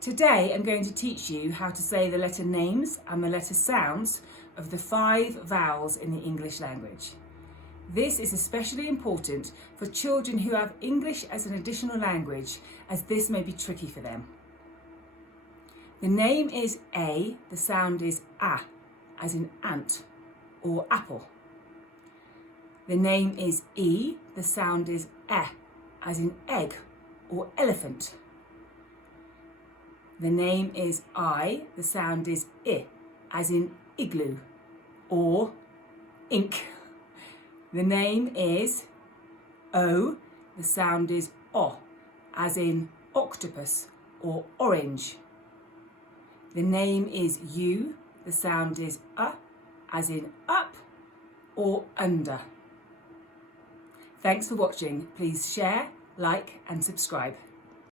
Today I'm going to teach you how to say the letter names and the letter sounds of the 5 vowels in the English language. This is especially important for children who have English as an additional language, as this may be tricky for them. The name is A, the sound is A, as in ant or apple. The name is E, the sound is E, as in egg or elephant. The name is I, the sound is I, as in igloo or ink. The name is O, the sound is O, as in octopus or orange. The name is U, the sound is as in up or under. Thanks for watching. Please share, like and subscribe.